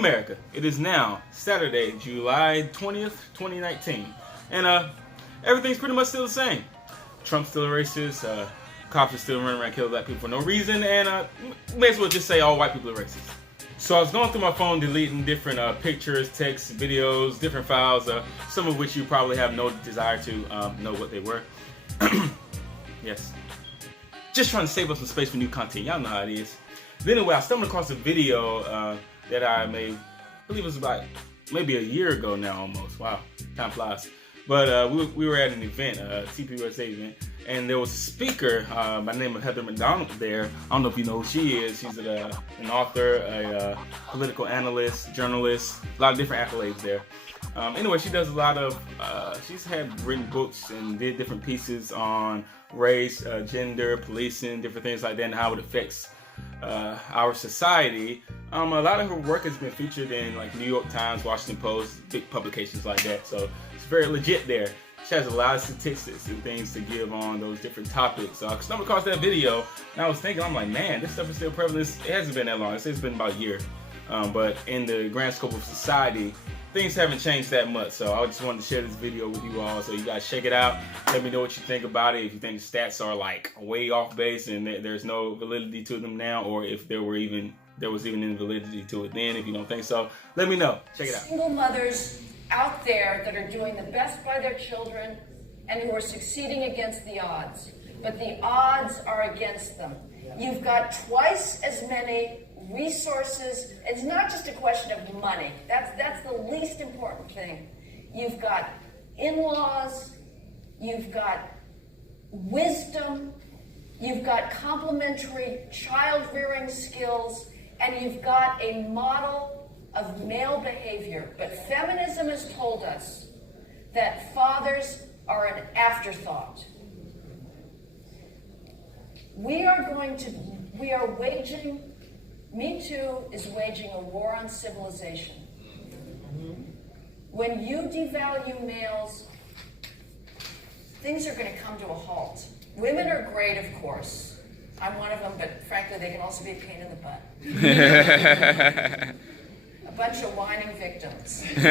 America. It is now Saturday, July 20th, 2019. And everything's pretty much still the same. Trump's still a racist. Cops are still running around killing black people for no reason. And may as well just say all white people are racist. So I was going through my phone deleting different pictures, texts, videos, different files, some of which you probably have no desire to know what they were. Yes. Just trying to save up some space for new content. Y'all know how it is. But anyway, I stumbled across a video that I made, I believe it was about maybe a year ago now almost. Wow, time flies. But we were at an event, a TPUSA event, and there was a speaker by the name of Heather McDonald there. I don't know if you know who she is. She's an author, a political analyst, journalist, a lot of different accolades there. Anyway, she does a lot of, she's had written books and did different pieces on race, gender, policing, different things like that, and how it affects our society. A lot of her work has been featured in like New York Times, Washington Post, big publications like that. So it's very legit there. She has a lot of statistics and things to give on those different topics. So I stumbled across that video and I was thinking, I'm like, man, this stuff is still prevalent. It hasn't been that long. It's been about a year. But in the grand scope of society, things haven't changed that much. So I just wanted to share this video with you all so you guys check it out. Let me know what you think about it. If you think the stats are like way off base and there's no validity to them now, or if there was even any validity to it then. If you don't think so, let me know. Check it out. Single mothers out there that are doing the best by their children and who are succeeding against the odds. But the odds are against them. You've got twice as many resources. It's not just a question of money. That's the least important thing. You've got in-laws, you've got wisdom, you've got complementary child-rearing skills, and you've got a model of male behavior. But feminism has told us that fathers are an afterthought. We are waging, Me Too is waging a war on civilization. When you devalue males, things are going to come to a halt. Women are great, of course. I'm one of them, but frankly, they can also be a pain in the butt. A bunch of whining victims. We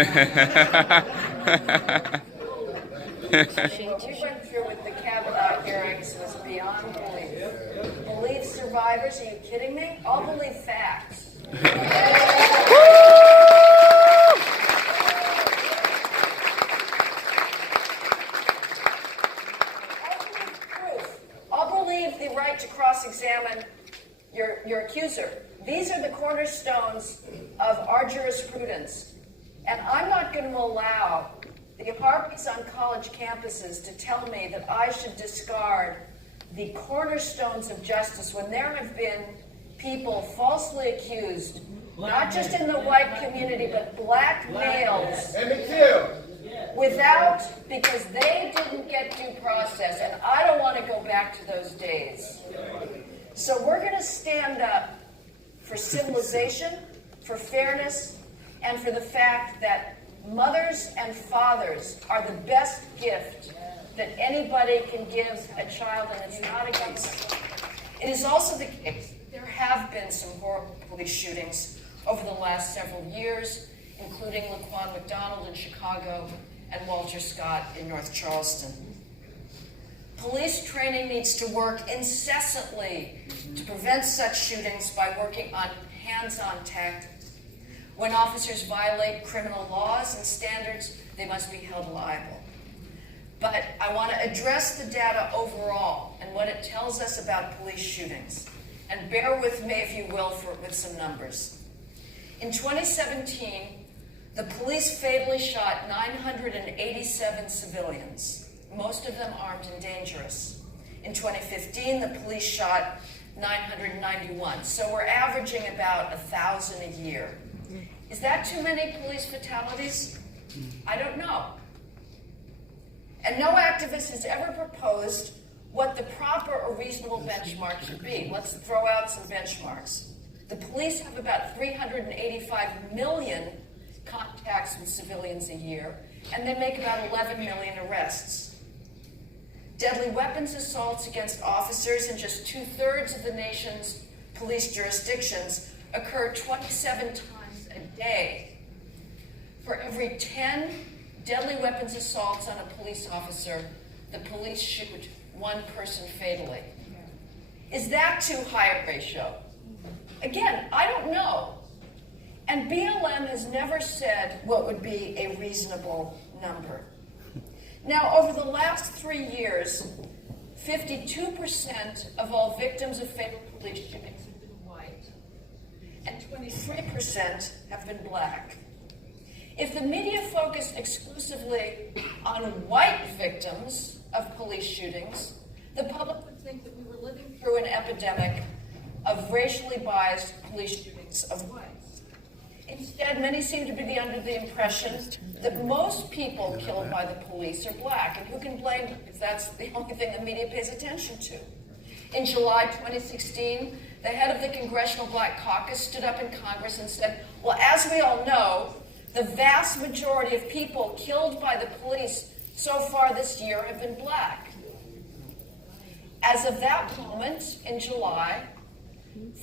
went through with the Kavanaugh hearings was beyond belief. Believe survivors? Are you kidding me? I'll believe facts. I'll believe the right to cross-examine your accuser. These are the cornerstones of our jurisprudence. And I'm not going to allow the Harpies on college campuses to tell me that I should discard the cornerstones of justice when there have been people falsely accused, not just in the white community, but black males, because they didn't get due process, and I don't want to go back to those days. So we're going to stand up for civilization, for fairness, and for the fact that mothers and fathers are the best gift that anybody can give a child, and it's not against them. It is also the case there have been some horrible police shootings over the last several years, including Laquan McDonald in Chicago and Walter Scott in North Charleston. Police training needs to work incessantly to prevent such shootings by working on hands-on tactics. When officers violate criminal laws and standards, they must be held liable. But I want to address the data overall and what it tells us about police shootings. And bear with me, if you will, with some numbers. In 2017, the police fatally shot 987 civilians, most of them armed and dangerous. In 2015, the police shot 991. So we're averaging about 1,000 a year. Is that too many police fatalities? I don't know. And no activist has ever proposed what the proper or reasonable benchmark should be. Let's throw out some benchmarks. The police have about 385 million contacts with civilians a year, and they make about 11 million arrests. Deadly weapons assaults against officers in just 2/3 of the nation's police jurisdictions occur 27 times a day for every 10 deadly weapons assaults on a police officer, the police shoot one person fatally. Is that too high a ratio? Again, I don't know. And BLM has never said what would be a reasonable number. Now, over the last 3 years, 52% of all victims of fatal police shootings have been white, and 23% have been black. If the media focused exclusively on white victims of police shootings, the public would think that we were living through an epidemic of racially biased police shootings of whites. Instead, many seem to be under the impression that most people killed by the police are black, and who can blame them if that's the only thing the media pays attention to? In July 2016, the head of the Congressional Black Caucus stood up in Congress and said, well, as we all know, the vast majority of people killed by the police so far this year have been black. As of that moment in July,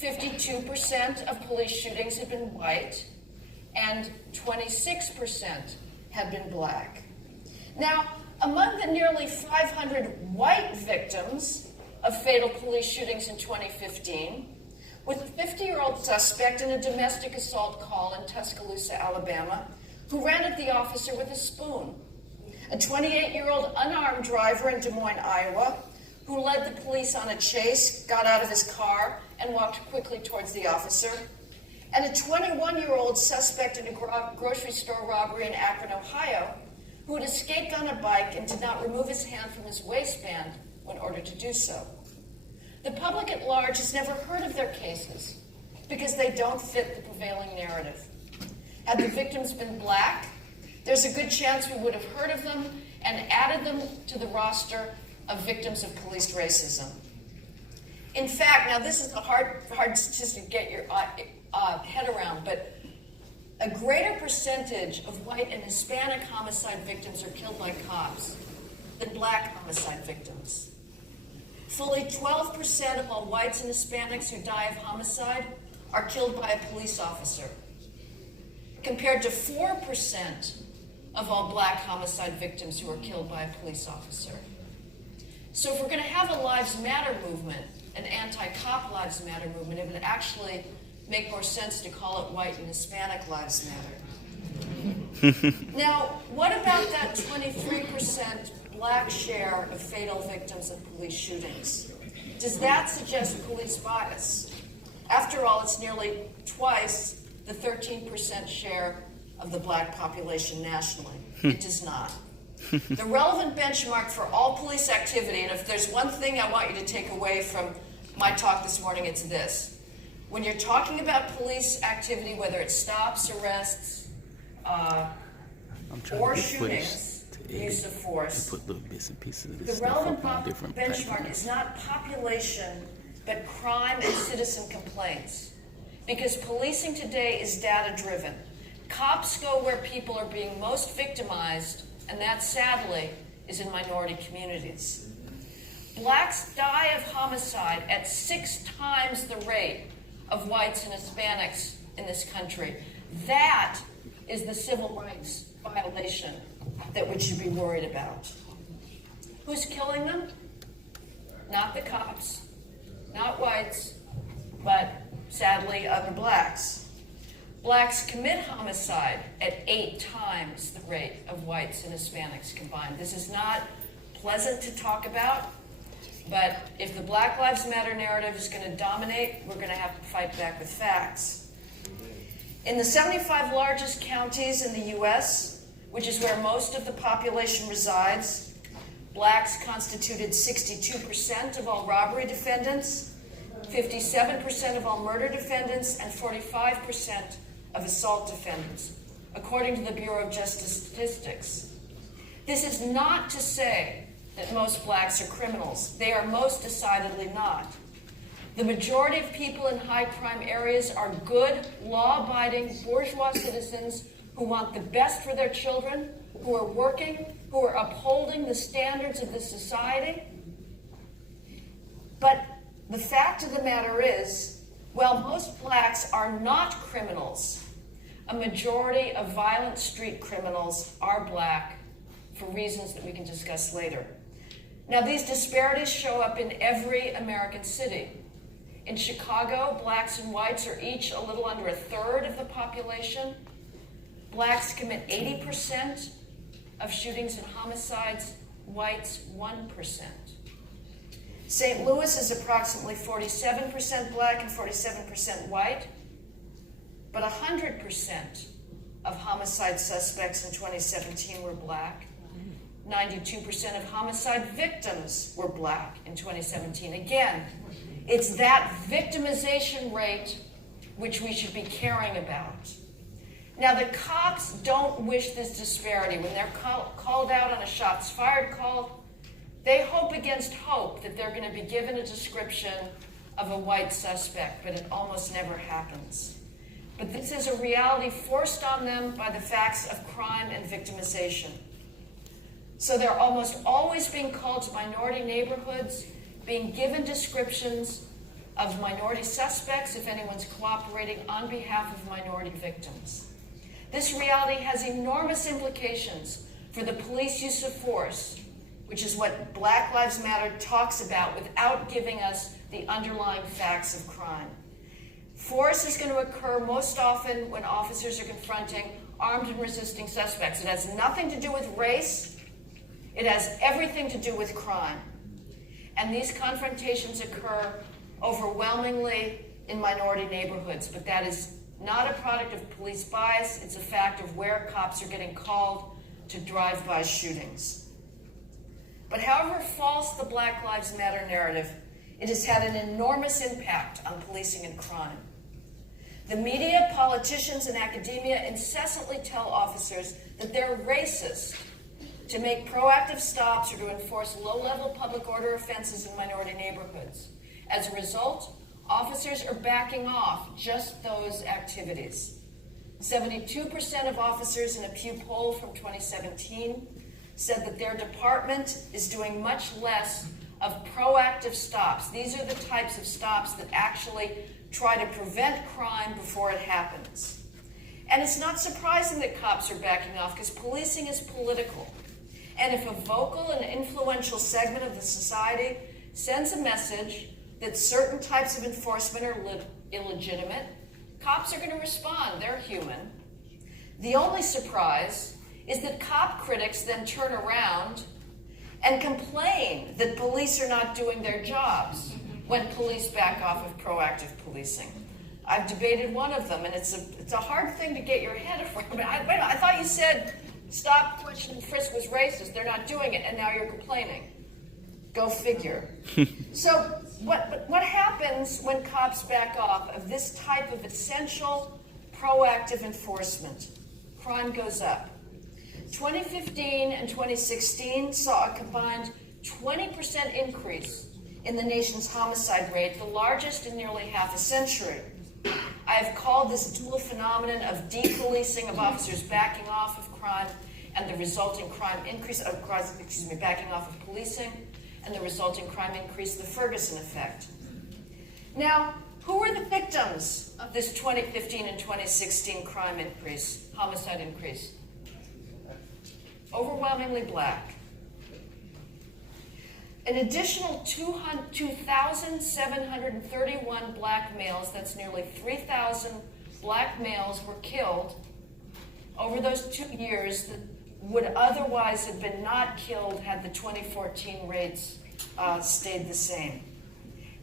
52% of police shootings have been white and 26% have been black. Now, among the nearly 500 white victims of fatal police shootings in 2015, was a 50-year-old suspect in a domestic assault call in Tuscaloosa, Alabama, who ran at the officer with a spoon. A 28-year-old unarmed driver in Des Moines, Iowa, who led the police on a chase, got out of his car, and walked quickly towards the officer. And a 21-year-old suspect in a grocery store robbery in Akron, Ohio, who had escaped on a bike and did not remove his hand from his waistband when ordered to do so. The public at large has never heard of their cases because they don't fit the prevailing narrative. Had the victims been black, there's a good chance we would have heard of them and added them to the roster of victims of police racism. In fact, now this is a hard statistic to get your head around, but a greater percentage of white and Hispanic homicide victims are killed by cops than black homicide victims. Fully 12% of all whites and Hispanics who die of homicide are killed by a police officer, compared to 4% of all black homicide victims who are killed by a police officer. So if we're going to have a Lives Matter movement, an anti-cop Lives Matter movement, it would actually make more sense to call it White and Hispanic Lives Matter. Now, what about that 23% black share of fatal victims of police shootings? Does that suggest police bias? After all, it's nearly twice the 13% share of the black population nationally. It does not. The relevant benchmark for all police activity, and if there's one thing I want you to take away from my talk this morning, it's this. When you're talking about police activity, whether it's stops, arrests, or shootings, use of force, put little bits and pieces of this the relevant different benchmark platforms. is not population, but crime and citizen complaints. Because policing today is data-driven. Cops go where people are being most victimized, and that, sadly, is in minority communities. Blacks die of homicide at 6 times the rate of whites and Hispanics in this country. That is the civil rights violation that we should be worried about. Who's killing them? Not the cops, not whites, but sadly other blacks. Blacks commit homicide at 8 times the rate of whites and Hispanics combined. This is not pleasant to talk about, but if the Black Lives Matter narrative is going to dominate, we're going to have to fight back with facts. In the 75 largest counties in the U.S., which is where most of the population resides, blacks constituted 62% of all robbery defendants, 57% of all murder defendants, and 45% of assault defendants, according to the Bureau of Justice Statistics. This is not to say that most blacks are criminals. They are most decidedly not. The majority of people in high crime areas are good, law-abiding, bourgeois citizens who want the best for their children, who are working, who are upholding the standards of this society. But the fact of the matter is, while most blacks are not criminals, a majority of violent street criminals are black for reasons that we can discuss later. Now, these disparities show up in every American city. In Chicago, blacks and whites are each a little under a third of the population. Blacks commit 80% of shootings and homicides, whites 1%. St. Louis is approximately 47% black and 47% white, but 100% of homicide suspects in 2017 were black. 92% of homicide victims were black in 2017. Again, it's that victimization rate which we should be caring about. Now, the cops don't wish this disparity. When they're called out on a shots fired call, they hope against hope that they're going to be given a description of a white suspect, but it almost never happens. But this is a reality forced on them by the facts of crime and victimization. So they're almost always being called to minority neighborhoods, being given descriptions of minority suspects if anyone's cooperating on behalf of minority victims. This reality has enormous implications for the police use of force, which is what Black Lives Matter talks about without giving us the underlying facts of crime. Force is going to occur most often when officers are confronting armed and resisting suspects. It has nothing to do with race. It has everything to do with crime. And these confrontations occur overwhelmingly in minority neighborhoods, but that is not a product of police bias. It's a fact of where cops are getting called to drive-by shootings. But however false the Black Lives Matter narrative, it has had an enormous impact on policing and crime. The media, politicians, and academia incessantly tell officers that they're racist to make proactive stops or to enforce low-level public order offenses in minority neighborhoods. As a result, officers are backing off just those activities. 72% of officers in a Pew poll from 2017 said that their department is doing much less of proactive stops. These are the types of stops that actually try to prevent crime before it happens. And it's not surprising that cops are backing off because policing is political. And if a vocal and influential segment of the society sends a message that certain types of enforcement are illegitimate, cops are going to respond. They're human. The only surprise is that cop critics then turn around and complain that police are not doing their jobs when police back off of proactive policing. I've debated one of them, and it's a hard thing to get your head around. I thought you said stop, question, and frisk was racist. They're not doing it, and now you're complaining. Go figure. So what happens when cops back off of this type of essential proactive enforcement? Crime goes up. 2015 and 2016 saw a combined 20% increase in the nation's homicide rate, the largest in nearly half a century. I have called this dual phenomenon of depolicing of officers backing off of crime and the resulting crime increase, backing off of policing and the resulting crime increase, the Ferguson effect. Now, who were the victims of this 2015 and 2016 crime increase, homicide increase? Overwhelmingly black. An additional 2,731 black males, that's nearly 3,000 black males were killed over those 2 years that would otherwise have been not killed had the 2014 rates stayed the same.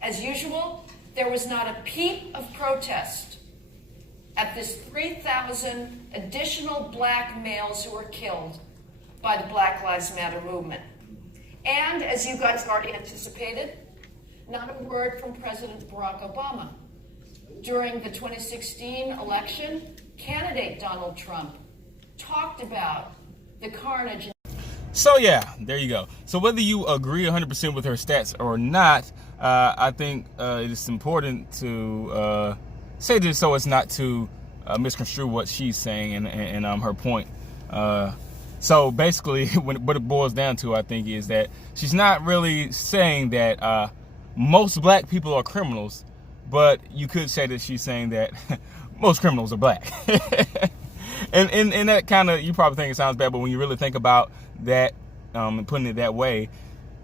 As usual, there was not a peep of protest at this 3,000 additional black males who were killed by the Black Lives Matter movement. And, as you guys already anticipated, not a word from President Barack Obama. During the 2016 election, candidate Donald Trump talked about the carnage. So yeah, there you go. So whether you agree 100% with her stats or not, I think it is important to say this so as not to misconstrue what she's saying and her point. So basically, what it boils down to, I think, is that she's not really saying that most black people are criminals, but you could say that she's saying that most criminals are black. and that kind of, you probably think it sounds bad, but when you really think about that and putting it that way,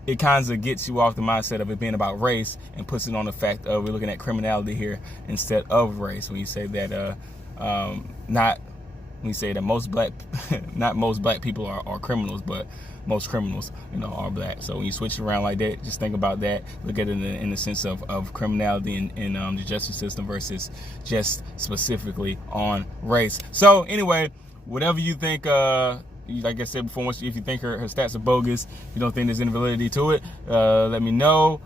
it kind of gets you off the mindset of it being about race and puts it on the fact of we're looking at criminality here instead of race. When you say that when you say that most black, not most black people are criminals, but most criminals, are black. So when you switch it around like that, just think about that. Look at it in the sense of criminality in the justice system versus just specifically on race. So anyway, whatever you think, like I said before, if you think her stats are bogus, you don't think there's any validity to it, let me know.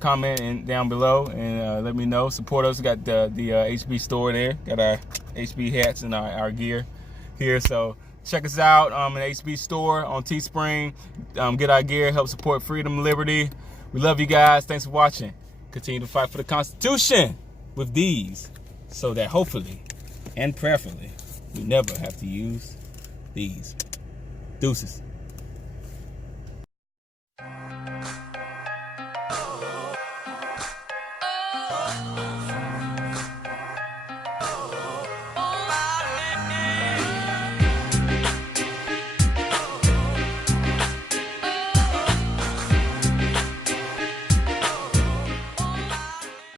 Comment down below and let me know. Support us. We got the HB store there. Got our HB hats and our gear here. So check us out in the HB store on Teespring. Get our gear. Help support freedom, liberty. We love you guys. Thanks for watching. Continue to fight for the Constitution with these, so that hopefully and prayerfully we never have to use these. Deuces.